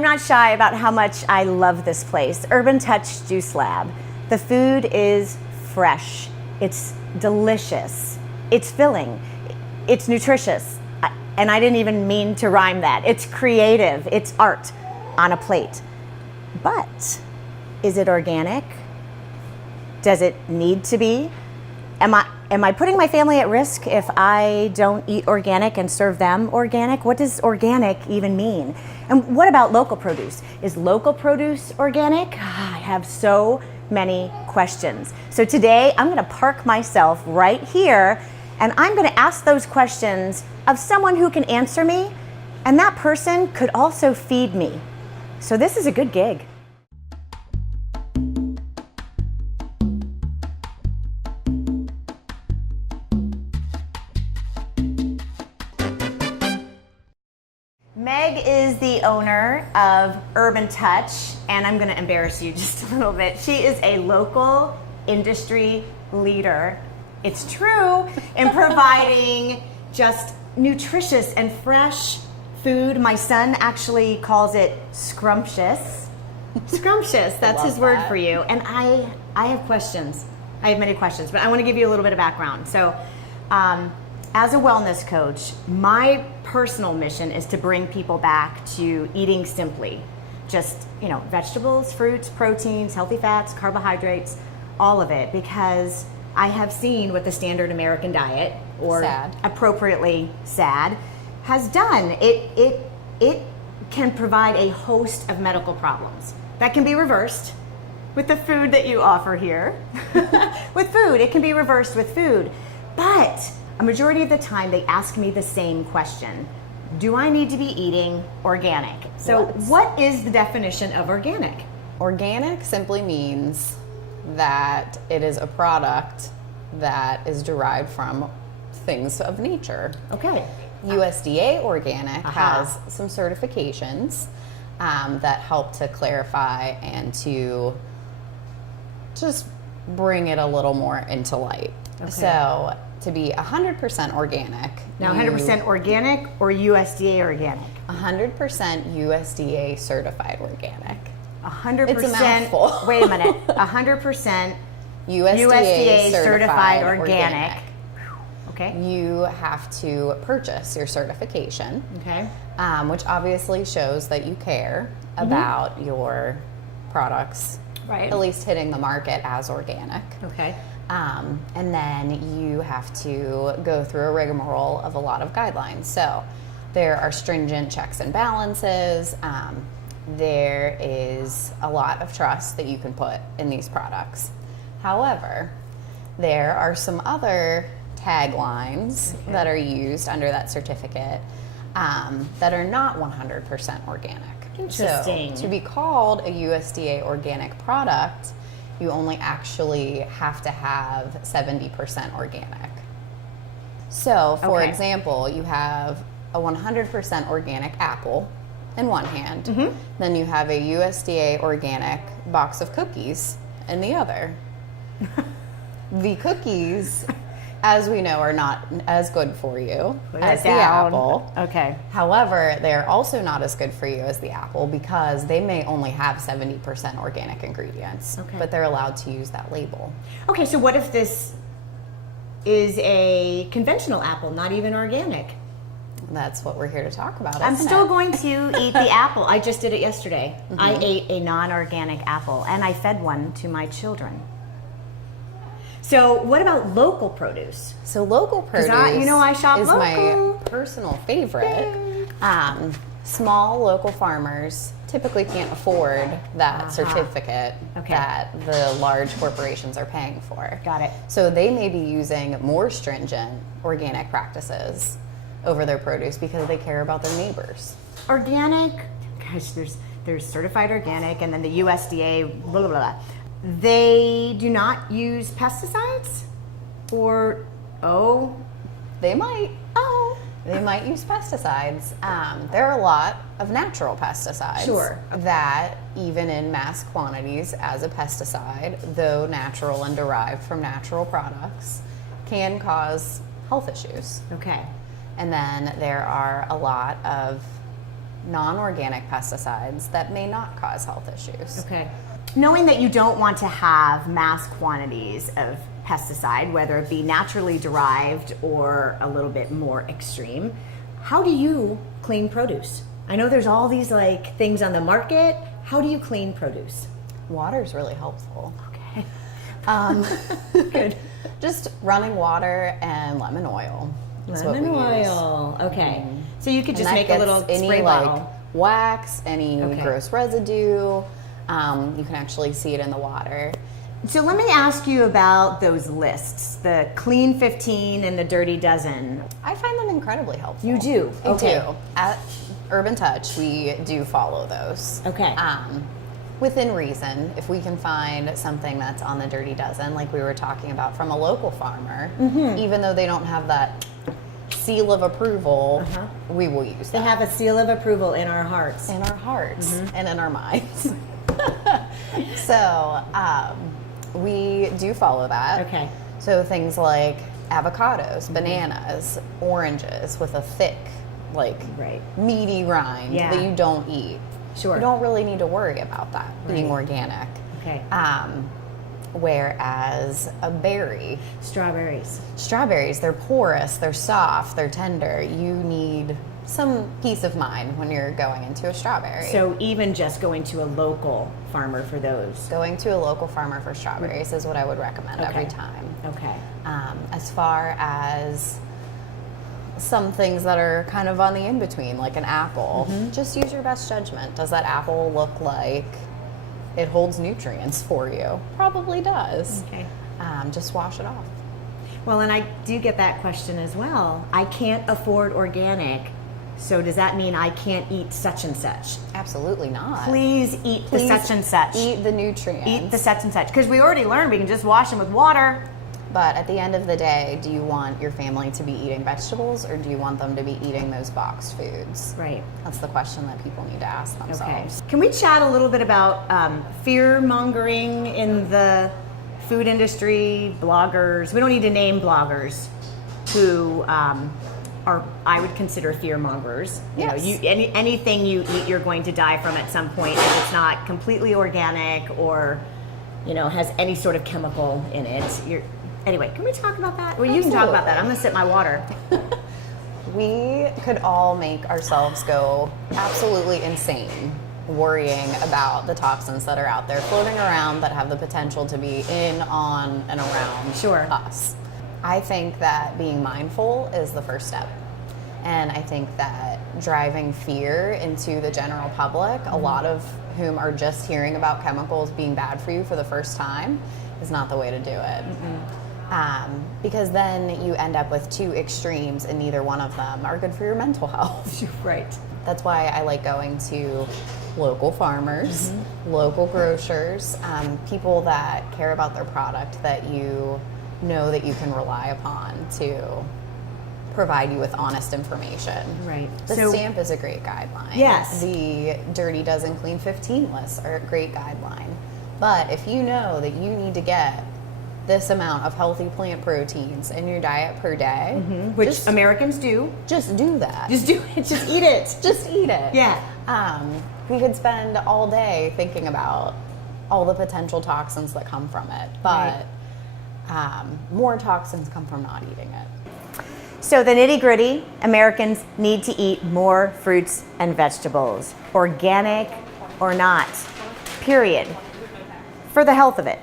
I'm not shy about how much I love this place, Herban Touch Juice Lab. The food is fresh, it's delicious, it's filling, it's nutritious, and I didn't even mean to rhyme that. It's creative, it's art on a plate. But is it organic? Does it need to be? Am I putting my family at risk if I don't eat organic and serve them organic? What does organic even mean? And what about local produce? Is local produce organic? I have so many questions. So today I'm gonna park myself right here and I'm gonna ask those questions of someone who can answer me, and that person could also feed me. So this is a good gig. Meg is the owner of Herban Touch, and I'm going to embarrass you just a little bit. She is a local industry leader. It's true, in providing just nutritious and fresh food. My son actually calls it scrumptious. Scrumptious, that's his word for you. And I have questions. I have many questions, but I want to give you a little bit of background. So, as a wellness coach, my personal mission is to bring people back to eating simply. Just, vegetables, fruits, proteins, healthy fats, carbohydrates, all of it, because I have seen what the standard American diet, or appropriately SAD, has done. It can provide a host of medical problems that can be reversed with the food that you offer here. With food, it can be reversed with food. But a majority of the time they ask me the same question. Do I need to be eating organic? So what is the definition of organic? Organic simply means that it is a product that is derived from things of nature. Okay. USDA organic has some certifications that help to clarify and to just bring it a little more into light. Okay. So to be 100% organic. Now 100% organic or USDA organic? 100% USDA certified organic. 100%. It's a mouthful. Wait a minute. 100% USDA certified organic. Okay. You have to purchase your certification. Okay. Which obviously shows that you care about your products, right, at least hitting the market as organic. Okay. And then you have to go through a rigmarole of a lot of guidelines. So there are stringent checks and balances. There is a lot of trust that you can put in these products. However, there are some other taglines that are used under that certificate that are not 100% organic. Interesting. So to be called a USDA organic product, you only actually have to have 70% organic. So, for example, you have a 100% organic apple in one hand, then you have a USDA organic box of cookies in the other. The cookies, as we know, are not as good for you as the apple. Okay. However, they're also not as good for you as the apple because they may only have 70% organic ingredients, but they're allowed to use that label. Okay, so what if this is a conventional apple, not even organic? That's what we're here to talk about. I'm still going to eat the apple. I just did it yesterday. I ate a non-organic apple, and I fed one to my children. So what about local produce? So local produce I shop is local. my personal favorite. Small local farmers typically can't afford that certificate that the large corporations are paying for. Got it. So they may be using more stringent organic practices over their produce because they care about their neighbors. Organic, gosh, there's certified organic, and then the USDA, blah, blah, blah. They do not use pesticides? Or, they might. They might use pesticides. There are a lot of natural pesticides that, even in mass quantities as a pesticide, though natural and derived from natural products, can cause health issues. Okay. And then there are a lot of non-organic pesticides that may not cause health issues. Okay. Knowing that you don't want to have mass quantities of pesticide, whether it be naturally derived or a little bit more extreme, how do you clean produce? I know there's all these like things on the market. How do you clean produce? Water is really helpful. Okay. Good. Just running water and lemon oil. Lemon oil. Okay. So you could just And make that a little gets any spray like bottle. wax, any Okay. gross residue. You can actually see it in the water. So let me ask you about those lists, the Clean 15 and the Dirty Dozen. I find them incredibly helpful. You do? I Okay. do. At Herban Touch, we do follow those. Okay. Within reason, if we can find something that's on the Dirty Dozen, like we were talking about from a local farmer, even though they don't have that seal of approval, we will use They that. have a seal of approval in our hearts. In our hearts and in our minds. So we do follow that. Okay. So things like avocados, bananas, oranges with a thick, like Right. meaty rind Yeah. that you don't eat. Sure. You don't really need to worry about that being Right. organic. Okay. Whereas a berry, Strawberries. strawberries, they're porous, they're soft, they're tender. You need some peace of mind when you're going into a strawberry. So even just going to a local farmer for those. Going to a local farmer for strawberries is what I would recommend every Okay. time. Okay. As far as some things that are kind of on the in-between, like an apple, just use your best judgment. Does that apple look like it holds nutrients for you? Probably does. Okay. Just wash it off. Well, and I do get that question as well. I can't afford organic, so does that mean I can't eat such and such? Absolutely not. Please eat the Please such and such. Eat the nutrients. Eat the such and such. Because we already learned we can just wash them with water. But at the end of the day, do you want your family to be eating vegetables or do you want them to be eating those boxed foods? Right. That's the question that people need to ask Okay. themselves. Can we chat a little bit about fear mongering in the food industry, bloggers? We don't need to name bloggers who are, I would consider fear mongers. Yes. You know, anything you eat, you're going to die from at some point if it's not completely organic or, you know, has any sort of chemical in it. Anyway, can we talk about that? Well, you can talk about that. I'm going to sip my water. We could all make ourselves go absolutely insane worrying about the toxins that are out there floating around that have the potential to be in, on, and around Sure. us. I think that being mindful is the first step. And I think that driving fear into the general public, a lot of whom are just hearing about chemicals being bad for you for the first time, is not the way to do it. Because then you end up with two extremes and neither one of them are good for your mental health. Right. That's why I like going to local farmers, local grocers, people that care about their product that you know that you can rely upon to provide you with honest information. Right. The So- stamp is a great guideline. Yes. The Dirty Dozen Clean 15 lists are a great guideline. But if you know that you need to get this amount of healthy plant proteins in your diet per day, Which Americans do. just do that. Just do it. Just eat it. Just eat it. Yeah. We could spend all day thinking about all the potential toxins that come from it, but more toxins come from not eating it. So the nitty gritty, Americans need to eat more fruits and vegetables, organic or not, period, for the health of it.